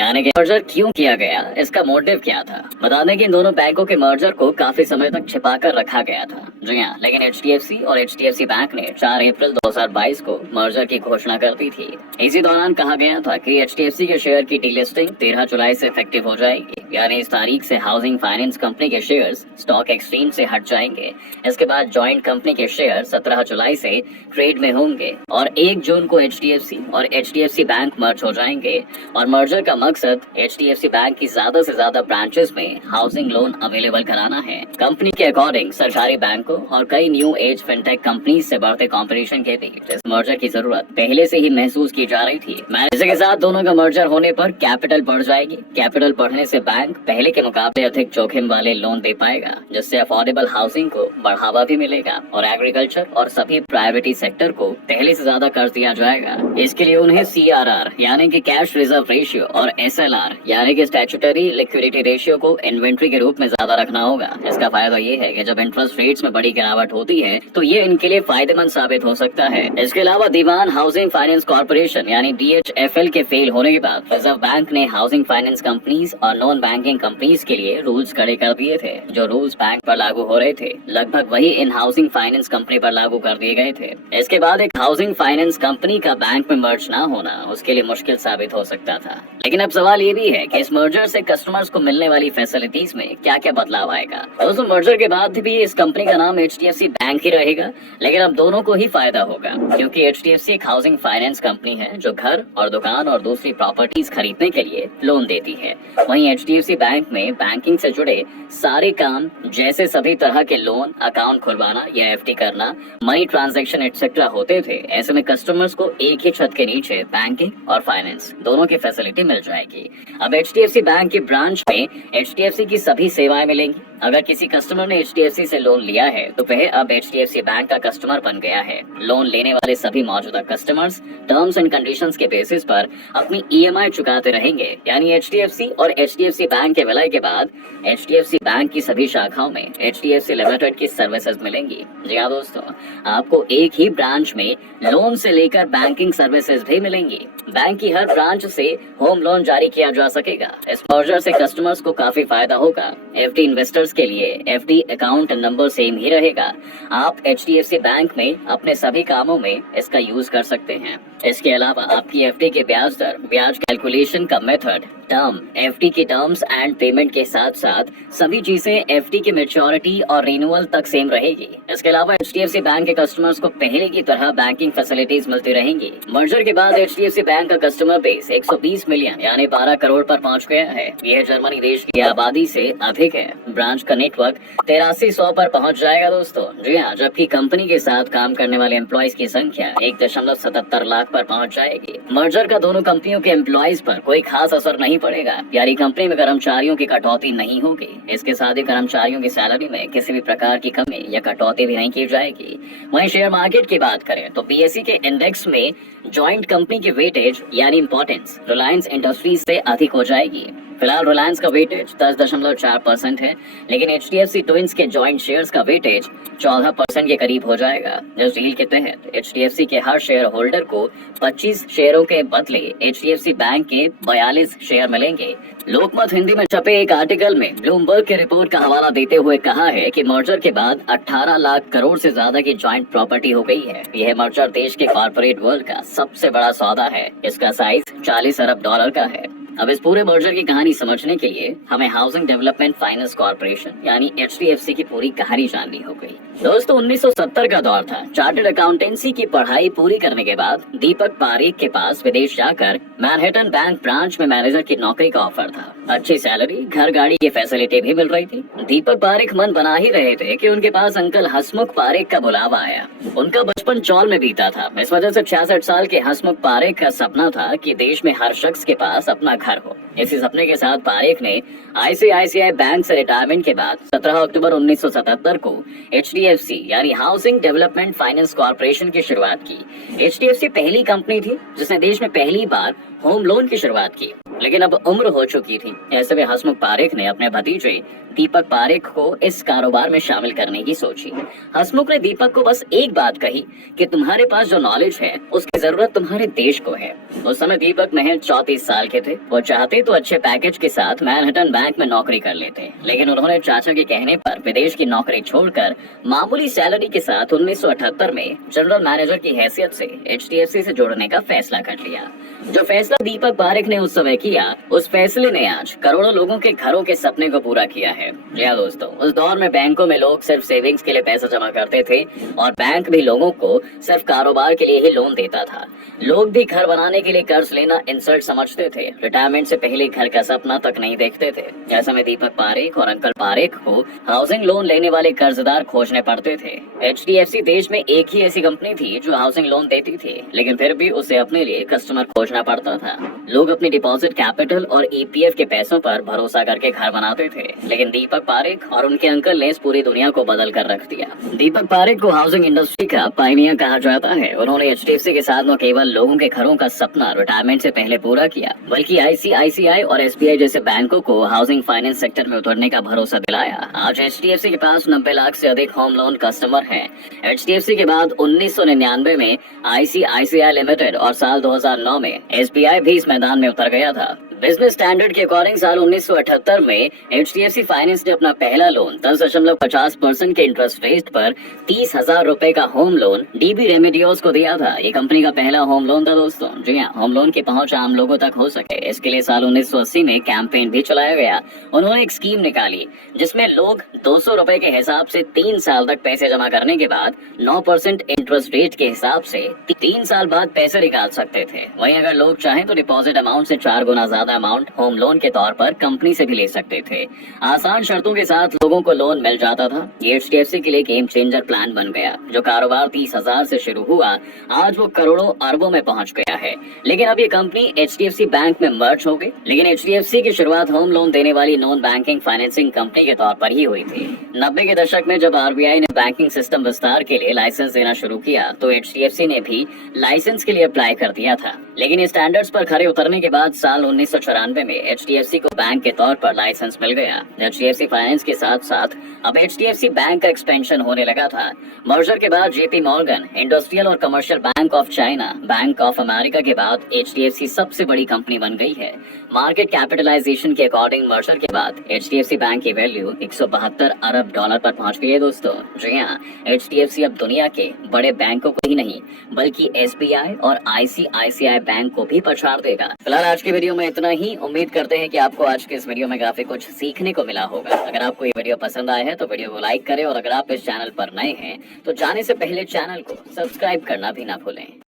यानी कि मर्जर क्यों किया गया, इसका मोटिव क्या था। बता दें कि इन दोनों बैंकों के मर्जर को काफी समय तक छिपा कर रखा गया था। जी हाँ, लेकिन HDFC और HDFC बैंक ने 4 अप्रैल 2022 को मर्जर की घोषणा कर दी थी। इसी दौरान कहा गया था कि HDFC के शेयर की डीलिस्टिंग 13 जुलाई से इफेक्टिव हो जाएगी, यानी इस तारीख से हाउसिंग फाइनेंस कंपनी के शेयर्स स्टॉक एक्सचेंज से हट जाएंगे। इसके बाद ज्वाइंट कंपनी के शेयर 17 जुलाई से ट्रेड में होंगे और 1 जून को HDFC और HDFC बैंक मर्ज हो जाएंगे। और मर्जर का मकसद HDFC बैंक की ज्यादा से ज्यादा ब्रांचेस में हाउसिंग लोन अवेलेबल कराना है। कंपनी के अकॉर्डिंग सरकारी बैंकों और कई न्यू एज फिनटेक कंपनी से बढ़ते कंपटीशन के बीच इस मर्जर की जरूरत पहले से ही महसूस की जा रही थी। इसी के साथ दोनों का मर्जर होने पर कैपिटल बढ़ जाएगी। कैपिटल बढ़ने से बैंक पहले के मुकाबले अधिक जोखिम वाले लोन दे पाएगा, जिससे अफोर्डेबल हाउसिंग को बढ़ावा भी मिलेगा और एग्रीकल्चर और सभी प्राइवेटी सेक्टर को पहले से ज्यादा कर्ज दिया जाएगा। इसके लिए उन्हें CRR यानी कि कैश रिजर्व रेशियो और SLR यानी कि स्टैट्यूटरी लिक्विडिटी रेशियो को इन्वेंट्री के रूप में ज्यादा रखना होगा। इसका फायदा ये है कि जब इंटरेस्ट रेट्स में बड़ी गिरावट होती है तो ये इनके लिए फायदेमंद साबित हो सकता है। इसके अलावा दीवान हाउसिंग फाइनेंस कॉर्पोरेशन यानी DHFL के फेल होने के बाद रिजर्व बैंक ने हाउसिंग फाइनेंस कंपनीज और नॉन बैंकिंग कंपनीज के लिए रूल्स कड़े कर दिए थे। जो रूल्स बैंक पर लागू हो रहे थे लगभग वही इन हाउसिंग फाइनेंस कंपनी पर लागू कर दिए गए थे। इसके बाद एक हाउसिंग फाइनेंस कंपनी का बैंक में मर्ज ना होना उसके लिए मुश्किल साबित हो सकता था। लेकिन अब सवाल ये भी है कि इस मर्जर से कस्टमर्स को मिलने वाली फैसिलिटीज में क्या क्या बदलाव आएगा। दोस्तों, मर्जर के बाद भी इस कंपनी का नाम HDFC बैंक ही रहेगा, लेकिन अब दोनों को ही फायदा होगा, क्योंकि HDFC एक हाउसिंग फाइनेंस कंपनी है जो घर और दुकान और दूसरी प्रॉपर्टीज खरीदने के लिए लोन देती है। वहीं HDFC बैंक में बैंकिंग से जुड़े सारे काम जैसे सभी तरह के लोन, अकाउंट खुलवाना या FD करना, मनी ट्रांजैक्शन एटसेट्रा होते थे। ऐसे में कस्टमर्स को एक ही छत के नीचे बैंकिंग और फाइनेंस दोनों की फैसिलिटी मिल जाएगी। अब HDFC बैंक की ब्रांच में HDFC की सभी सेवाएं मिलेंगी। अगर किसी कस्टमर ने HDFC से लोन लिया है तो वह अब HDFC बैंक का कस्टमर बन गया है। लोन लेने वाले सभी मौजूदा कस्टमर्स टर्म्स एंड कंडीशंस के बेसिस पर अपनी EMI चुकाते रहेंगे। यानी HDFC और HDFC बैंक के विलय के बाद HDFC बैंक की सभी शाखाओं में HDFC लिमिटेड की सर्विसेज मिलेंगी। जी हाँ दोस्तों, आपको एक ही ब्रांच में लोन से लेकर बैंकिंग सर्विसेज भी मिलेंगी। बैंक की हर ब्रांच से होम लोन जारी किया जा सकेगा। इस मर्जर से कस्टमर्स को काफी फायदा होगा। FD इन्वेस्टर्स के लिए FD अकाउंट नंबर सेम ही रहेगा। आप HDFC बैंक में अपने सभी कामों में इसका यूज कर सकते हैं। इसके अलावा आपकी FD के ब्याज दर, ब्याज कैलकुलेशन का मेथड, टर्म, FD की टर्म्स एंड पेमेंट के साथ साथ सभी चीजें FD की मैच्योरिटी और रिन्यूअल तक सेम रहेगी। इसके अलावा HDFC बैंक के कस्टमर्स को पहले की तरह बैंकिंग फैसिलिटीज मिलती रहेंगी। मर्जर के बाद HDFC बैंक का कस्टमर बेस 120 मिलियन यानी 12 करोड़ पर पहुंच गया है। यह जर्मनी देश की आबादी से अधिक है। ब्रांच का नेटवर्क 8300 पर पहुंच जाएगा दोस्तों। जी हाँ, जबकि कंपनी के साथ काम करने वाले एम्प्लॉयज की संख्या 1.77 लाख पर पहुंच जाएगी। मर्जर का दोनों कंपनियों के एम्प्लॉयज पर कोई खास असर नहीं पड़ेगा, यानी कंपनी में कर्मचारियों की कटौती नहीं होगी। इसके साथ ही कर्मचारियों की सैलरी में किसी भी प्रकार की कमी या कटौती भी नहीं की जाएगी। वहीं शेयर मार्केट की बात करें तो BSE के इंडेक्स में ज्वाइंट कंपनी की वेटेज यानी इंपॉर्टेंस रिलायंस इंडस्ट्रीज से अधिक हो जाएगी। फिलहाल रिलायंस का वेटेज 10.4% है, लेकिन HDFC ट्विंस के ज्वाइंट शेयर्स का वेटेज 14% के करीब हो जाएगा। इस डील के तहत HDFC के हर शेयर होल्डर को 25 शेयरों के बदले HDFC बैंक के 42 शेयर मिलेंगे। लोकमत हिंदी में छपे एक आर्टिकल में ब्लूमबर्ग की रिपोर्ट का हवाला देते हुए कहा है कि मर्जर के बाद 18 लाख करोड़ से ज्यादा की ज्वाइंट प्रॉपर्टी हो गई है। यह मर्जर देश के कॉर्पोरेट वर्ल्ड का सबसे बड़ा सौदा है। इसका साइज 40 अरब डॉलर का है। अब इस पूरे मर्जर की कहानी समझने के लिए हमें हाउसिंग डेवलपमेंट फाइनेंस कॉर्पोरेशन यानी HDFC की पूरी कहानी जाननी हो गई। दोस्तों, 1970 का दौर था। चार्टर्ड अकाउंटेंसी की पढ़ाई पूरी करने के बाद दीपक पारेख के पास विदेश जाकर मैनहट्टन बैंक ब्रांच में मैनेजर की नौकरी का ऑफर था। अच्छी सैलरी, घर गाड़ी की फैसिलिटी भी मिल रही थी। दीपक पारेख मन बना ही रहे थे कि उनके पास अंकल हसमुख पारेख का बुलावा आया। उनका बचपन चौल में बीता था। इस वजह से 66 साल के हसमुख पारेख का सपना था कि देश में हर शख्स के पास अपना घर हो। इसी सपने के साथ पारेख ने ICICI बैंक से रिटायरमेंट के बाद 17 अक्टूबर 1977 को HDFC यानी हाउसिंग डेवलपमेंट फाइनेंस कॉर्पोरेशन की शुरुआत की। HDFC पहली कंपनी थी जिसने देश में पहली बार होम लोन की शुरुआत की, लेकिन अब उम्र हो चुकी थी। ऐसे में हसमुख पारेख ने अपने भतीजे दीपक पारेख को इस कारोबार में शामिल करने की सोची। हसमुख ने दीपक को बस एक बात कही कि तुम्हारे पास जो नॉलेज है उसकी जरूरत तुम्हारे देश को है। उस समय दीपक महज 34 साल के थे। वो चाहते चाहते तो अच्छे पैकेज के साथ मैनहट्टन बैंक में नौकरी कर लेते, लेकिन उन्होंने चाचा के कहने पर विदेश की नौकरी छोड़कर मामूली सैलरी के साथ 1978 में जनरल मैनेजर की हैसियत से एचडीएफसी से जुड़ने का फैसला कर लिया। जो फैसला दीपक पारेख ने उस समय किया, उस फैसले ने आज करोड़ों लोगों के घरों के सपने को पूरा किया है। जी हाँ दोस्तों, उस दौर में बैंकों में लोग सिर्फ सेविंग्स के लिए पैसा जमा करते थे और बैंक भी लोगों को सिर्फ कारोबार के लिए ही लोन देता था। लोग भी घर बनाने के लिए कर्ज लेना इंसल्ट समझते थे, रिटायरमेंट से पहले घर का सपना तक नहीं देखते थे। ऐसे में दीपक पारेख और अंकल पारेख को हाउसिंग लोन लेने वाले कर्जदार खोजने पड़ते थे। एचडीएफसी देश में एक ही ऐसी कंपनी थी जो हाउसिंग लोन देती थी, लेकिन फिर भी उसे अपने लिए कस्टमर खोजना पड़ता था। लोग अपनी डिपॉजिट कैपिटल और ईपीएफ के पैसों पर भरोसा करके घर बनाते थे, लेकिन दीपक पारेख और उनके अंकल ने इस पूरी दुनिया को बदल कर रख दिया। दीपक पारेख को हाउसिंग इंडस्ट्री का पायनियर कहा जाता है। उन्होंने एचडीएफसी के साथ न केवल लोगों के घरों का सपना रिटायरमेंट से पहले पूरा किया, बल्कि आईसीआईसीआई और एसबीआई जैसे बैंकों को हाउसिंग फाइनेंस सेक्टर में उतरने का भरोसा दिलाया। आज एचडीएफसी के पास 90 लाख से अधिक होम लोन कस्टमर हैं। एचडीएफसी के बाद 1999 में आईसीआईसीआई लिमिटेड और साल 2009 में एसबीआई भी इस मैदान में उतर गया था। बिजनेस स्टैंडर्ड के अकॉर्डिंग साल 1978 में एचडीएफसी फाइनेंस ने अपना पहला लोन 10.50% के इंटरेस्ट रेट पर 30,000 रुपए का होम लोन डीबी रेमेडियोस को दिया था। ये कंपनी का पहला होम लोन था दोस्तों। जी हाँ, होम लोन की पहुंच आम लोगों तक हो सके, इसके लिए साल 1980 में कैंपेन भी चलाया गया। उन्होंने एक स्कीम निकाली जिसमें लोग 200 रुपए के हिसाब से 3 साल तक पैसे जमा करने के बाद 9% इंटरेस्ट रेट के हिसाब से 3 साल बाद पैसे निकाल सकते थे। वहीं अगर लोग चाहें तो डिपॉजिट अमाउंट से 4 गुना ज्यादा अमाउंट होम लोन के तौर पर कंपनी से भी ले सकते थे। आसान शर्तों के साथ लोगों को लोन मिल जाता था। ये एचडीएफसी के लिए गेम चेंजर प्लान बन गया। जो कारोबार 30,000 से शुरू हुआ, आज वो करोड़ों अरबों में पहुंच गया है। लेकिन अब ये कंपनी एचडीएफसी बैंक में मर्ज हो गई। लेकिन एचडीएफसी की शुरुआत होम लोन देने वाली नॉन बैंकिंग फाइनेंसिंग कंपनी के तौर पर ही हुई थी। 90 के दशक में जब आरबीआई ने बैंकिंग सिस्टम विस्तार के लिए लाइसेंस देना शुरू किया, तो एचडीएफसी ने भी लाइसेंस के लिए अप्लाई कर दिया था। लेकिन स्टैंडर्ड्स पर खरे उतरने के बाद साल 1994 में एचडीएफसी को बैंक के तौर पर लाइसेंस मिल गया। एचडीएफसी फाइनेंस के साथ साथ अब एचडीएफसी बैंक का एक्सपेंशन होने लगा था। मर्जर के बाद जेपी मॉर्गन, इंडस्ट्रियल और commercial bank of China, bank of America के बाद एचडीएफसी सबसे बड़ी कंपनी बन गई है। मार्केट कैपिटलाइजेशन के अकॉर्डिंग मर्जर के बाद एचडीएफसी बैंक की वैल्यू 172 अरब डॉलर पर पहुंच गई है दोस्तों। जी हाँ, एचडीएफसी अब दुनिया के बड़े बैंकों को ही नहीं बल्कि एसबीआई और आईसीआईसीआई बैंक को भी पछाड़ देगा। फिलहाल आज की वीडियो में इतना ही। उम्मीद करते हैं कि आपको आज के इस वीडियो में काफी कुछ सीखने को मिला होगा। अगर आपको ये वीडियो पसंद आया है तो वीडियो को लाइक करें और अगर आप इस चैनल पर नए हैं तो जाने से पहले चैनल को सब्सक्राइब करना भी ना भूलें।